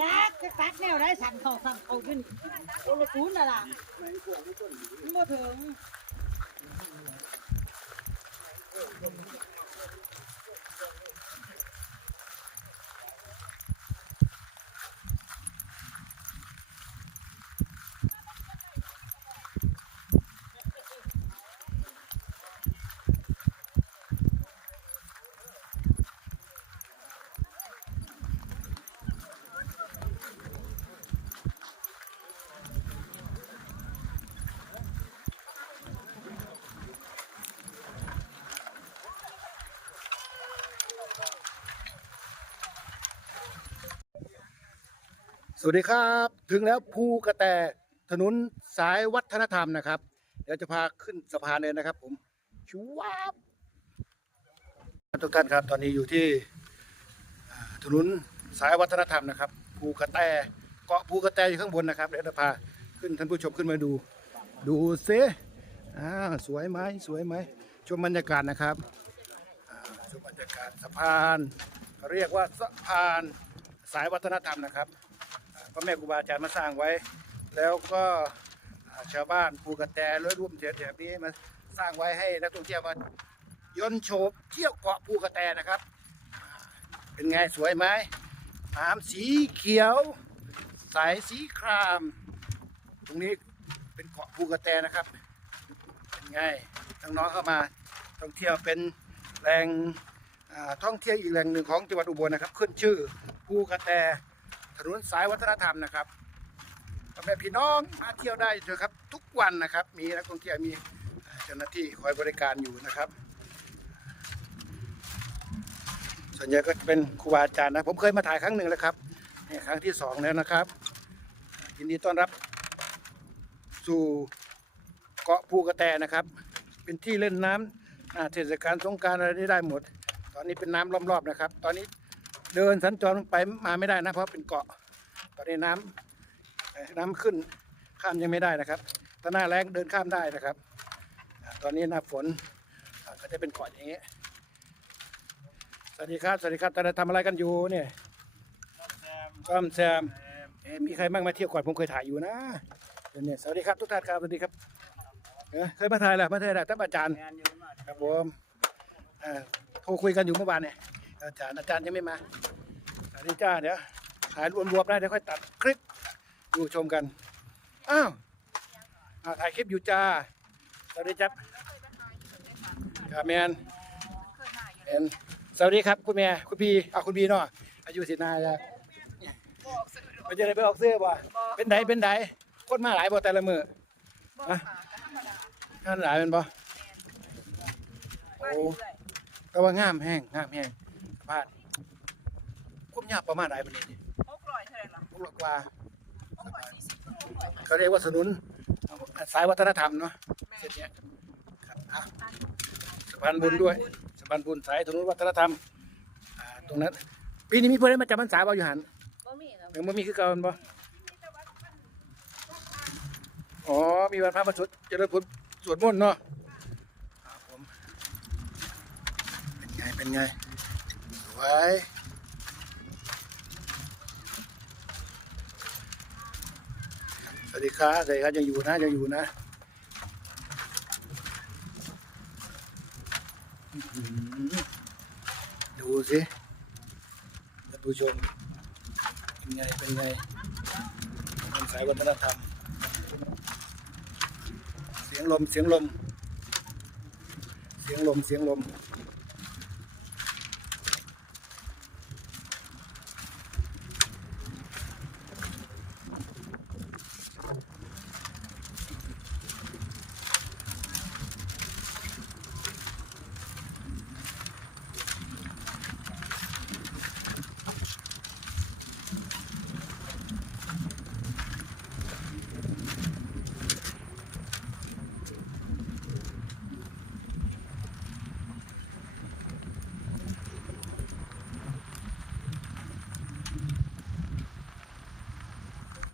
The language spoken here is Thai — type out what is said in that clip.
จ้าจะตัดแนวได้สั่นเขาสั่นเขาขึ้นโอ้โหศูนย์น่ะล่ะมันบ่ถึง วัสดีครับ ถึงแล้วภูกระแตถนนสายวัฒนธรรมนะครับ เดี๋ยวจะพาขึ้นสะพานเลยนะครับ ผมชูวับทุกท่านครับ ตอนนี้อยู่ที่ถนนสายวัฒนธรรมนะครับภูกระแตเกาะภูกระแตอยู่ข้างบนนะครับเดี๋ยวจะพาขึ้นท่านผู้ชมขึ้นมาดู ดูเซอ่าสวยไหมสวยไหมชมบรรยากาศนะครับชมบรรยากาศสะพานเรียกว่าสะพานสายวัฒนธรรมนะครับ พ่อแม่ครูบาอาจารย์มาสร้างไว้ แล้วก็ชาวบ้านภูกระแตและร่วมแถบนี้มาสร้างไว้ให้นักท่องเที่ยวมายนโฉบเที่ยวเกาะภูกระแตนะครับ เป็นไงสวยไหมน้ำสีเขียวใสสีคราม ตรงนี้เป็นเกาะภูกระแตนะครับ เป็นไงน้องๆเข้ามาท่องเที่ยวเป็นแหล่งท่องเที่ยวอีกแหล่งหนึ่งของจังหวัดอุบลนะครับ ขึ้นชื่อภูกระแต ถนนสายวัฒนธรรมนะครับพ่อแม่พี่น้องมาเที่ยวได้เถอะครับ ทุกวันนะครับ มีนักท่องเที่ยวมีเจ้าหน้าที่คอยบริการอยู่นะครับ ส่วนใหญ่ก็เป็นครูบาอาจารย์นะผมเคยมาถ่ายครั้งหนึ่งแล้วครับนี่ครั้งที่สองแล้วนะครับยินดีต้อนรับ สู่เกาะภูกระแตนะครับ เป็นที่เล่นน้ำเทศกาลสงการอะไรนี่ได้หมด ตอนนี้เป็นน้ำล้อมรอบนะครับ ตอนนี้ เดินสัญจรไปมาไม่ได้นะ เพราะเป็นเกาะตอนนี้น้ำเอ่อน้ำขึ้นข้ามยังไม่ได้นะครับถ้าหน้าแรงเดินข้ามได้นะครับ ตอนนี้หน้าฝนก็จะเป็นเกาะอย่างนี้สวัสดีครับสวัสดีครับตอนนี้ทำอะไรกันอยู่เนี่ยซ่อมแซมเอ๊ะมีใครบ้างมาเที่ยวก่อนผมเคยถ่ายอยู่นะเดี๋ยวนี่ยสวัสดีครับทุกท่านครับสวัสดีครับเคยมาถ่ายแหละมาถ่ายแหละท่านอาจารย์ครับผมโทรคุยกันอยู่เมื่อวานเนี่ย อาจารย์อาจารย์ยังไม่มาสวัสดีจ้าเดี๋ยวถ่ายรวมๆได้เดี๋ยวค่อยตัดคลิปดูชมกัน อ้าวถ่ายคลิปอยู่จ้าสวัสดีจับครับแมนแมนสวัสดีครับคุณแม่คุณพี่อ่าคุณพี่เนาะอายุสินาจ้ะมันจะได้ไปออกเสื้อบ่เป็นไดเป็นไดคนมาหลายบ่แต่ละมืออะท่านหลายเป็นบ่โอ้แต่ว่างามแห้งงามแห้ง พาดคุ้มยากประมาณไหนบัดนี้นี่หกร้อยเท่าไหร่ล่ะหกร้อยกว่าหกร้อยสี่สิบหกร้อยเขาเรียกว่าสนุนสายวัฒนธรรมเนาะเส้นเนี้ยครับอะสะพานบุญด้วยสะพานบุญสายถนนวัฒนธรรมอ่าตรงนั้นปีนี้มีเพื่อนมาจำพรรษาบ่อยู่หันบ่มีครับยังบ่มีคือเก่าแม่นบ่อ๋อ มีวันพระประชุดเจริญพุทธสวดมนต์เนาะครับผมเป็นไงเป็นไง สวยสวัสดีครับสวัสดีครับยังอยู่นะยังอยู่นะดูสิท่านผู้ชมเป็นไงเป็นไงเป็นสายวัฒนธรรม เสียงลมเสียงลม เสียงลมเสียงลม